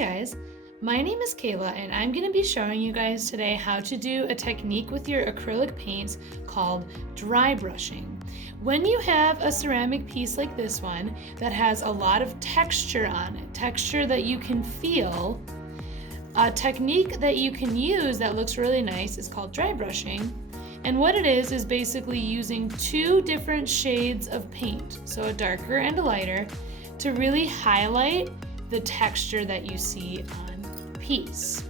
guys, my name is Kayla and I'm going to be showing you guys today how to do a technique with your acrylic paints called dry brushing. When you have a ceramic piece like this one that has a lot of texture on it, texture that you can feel, a technique that you can use that looks really nice is called dry brushing. And what it is basically using two different shades of paint, so a darker and a lighter, to really highlight the texture that you see on the piece.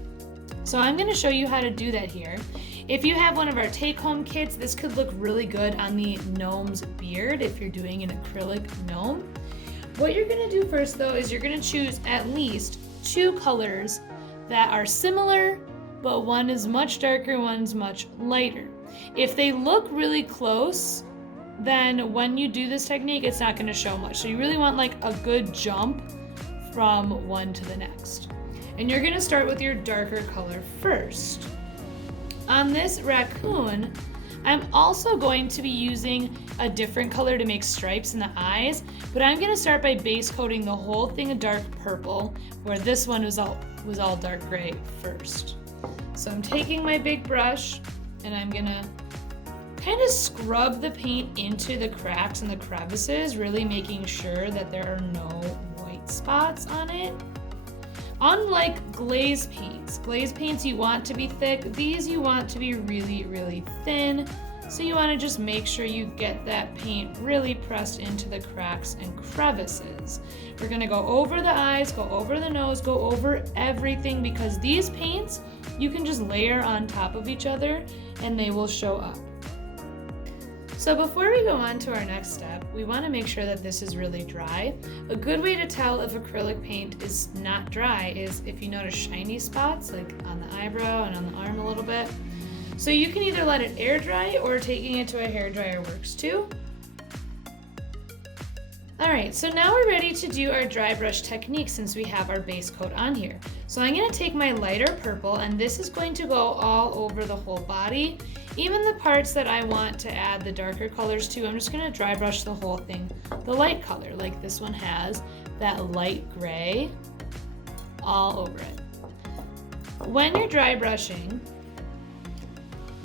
So I'm going to show you how to do that here. If you have one of our take-home kits, this could look really good on the gnome's beard if you're doing an acrylic gnome. What you're going to do first though is you're going to choose at least two colors that are similar, but one is much darker, one's much lighter. If they look really close, then when you do this technique, it's not going to show much. So you really want like a good jump from one to the next. And you're going to start with your darker color first. On this raccoon, I'm also going to be using a different color to make stripes in the eyes, but I'm going to start by base coating the whole thing a dark purple, where this one was all dark gray first. So I'm taking my big brush and I'm going to kind of scrub the paint into the cracks and the crevices, really making sure that there are no white spots on it. Unlike glaze paints you want to be thick, these you want to be really, really thin. So you want to just make sure you get that paint really pressed into the cracks and crevices. We're going to go over the eyes, go over the nose, go over everything, because these paints you can just layer on top of each other and they will show up. So before we go on to our next step, we want to make sure that this is really dry. A good way to tell if acrylic paint is not dry is if you notice shiny spots, like on the eyebrow and on the arm a little bit. So you can either let it air dry or taking it to a hairdryer works too. Alright, so now we're ready to do our dry brush technique since we have our base coat on here. So I'm going to take my lighter purple and this is going to go all over the whole body. Even the parts that I want to add the darker colors to, I'm just going to dry brush the whole thing the light color, like this one has, that light gray all over it. When you're dry brushing,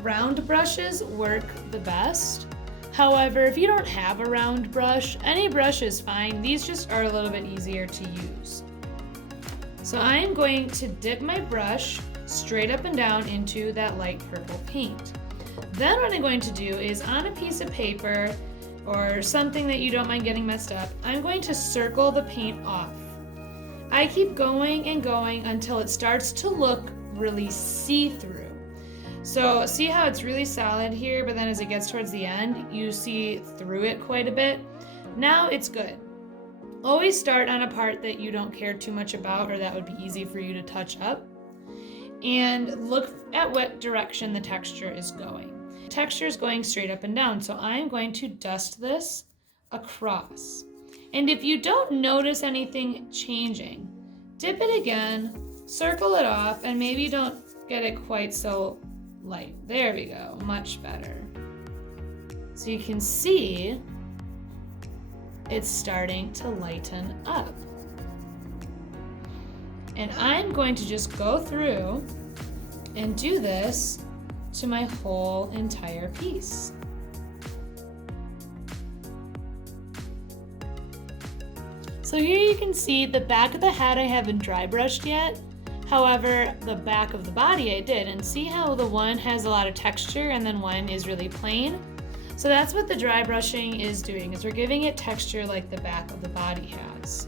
round brushes work the best. However, if you don't have a round brush, any brush is fine. These just are a little bit easier to use. So I'm going to dip my brush straight up and down into that light purple paint. Then what I'm going to do is on a piece of paper or something that you don't mind getting messed up, I'm going to circle the paint off. I keep going and going until it starts to look really see-through. So see how it's really solid here, but then as it gets towards the end, you see through it quite a bit. Now it's good. Always start on a part that you don't care too much about or that would be easy for you to touch up. And look at what direction the texture is going. The texture is going straight up and down, so I'm going to dust this across. And if you don't notice anything changing, dip it again, circle it off, and maybe don't get it quite so light. There we go, much better. So you can see it's starting to lighten up. And I'm going to just go through and do this to my whole entire piece. So here you can see the back of the hat I haven't dry brushed yet. However, the back of the body I did, and see how the one has a lot of texture and then one is really plain? So that's what the dry brushing is doing, is we're giving it texture like the back of the body has.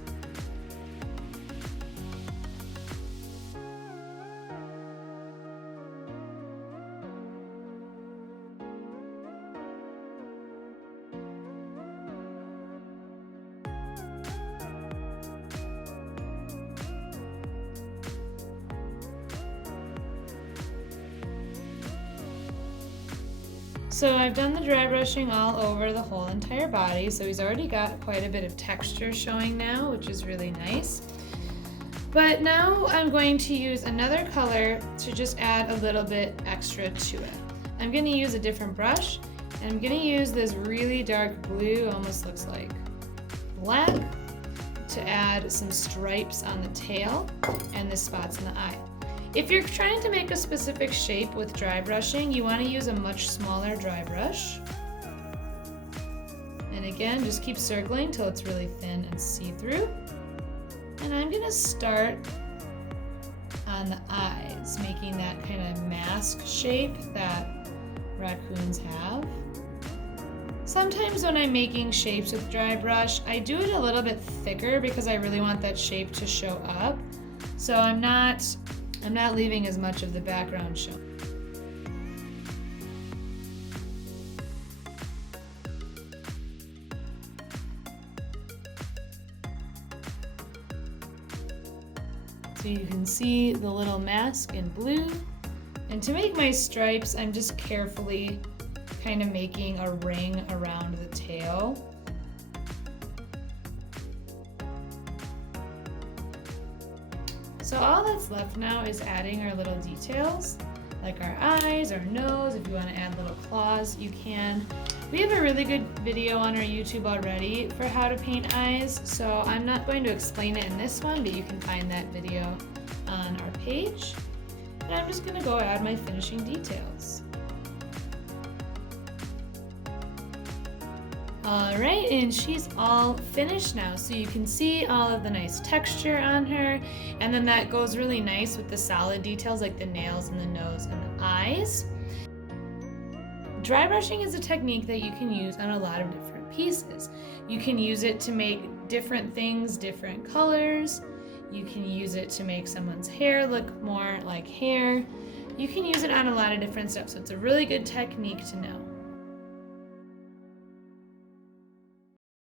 So I've done the dry brushing all over the whole entire body, so he's already got quite a bit of texture showing now, which is really nice. But now I'm going to use another color to just add a little bit extra to it. I'm going to use a different brush, and I'm going to use this really dark blue, almost looks like black, to add some stripes on the tail and the spots in the eye. If you're trying to make a specific shape with dry brushing, you want to use a much smaller dry brush. And again, just keep circling till it's really thin and see-through. And I'm gonna start on the eyes, making that kind of mask shape that raccoons have. Sometimes when I'm making shapes with dry brush, I do it a little bit thicker because I really want that shape to show up. So I'm not leaving as much of the background shown. So you can see the little mask in blue. And to make my stripes, I'm just carefully kind of making a ring around the tail. So all that's left now is adding our little details, like our eyes, our nose. If you want to add little claws, you can. We have a really good video on our YouTube already for how to paint eyes, so I'm not going to explain it in this one, but you can find that video on our page. And I'm just going to go add my finishing details. Alright, and she's all finished now, so you can see all of the nice texture on her, and then that goes really nice with the solid details like the nails and the nose and the eyes. Dry brushing is a technique that you can use on a lot of different pieces. You can use it to make different things, different colors. You can use it to make someone's hair look more like hair. You can use it on a lot of different stuff, so it's a really good technique to know.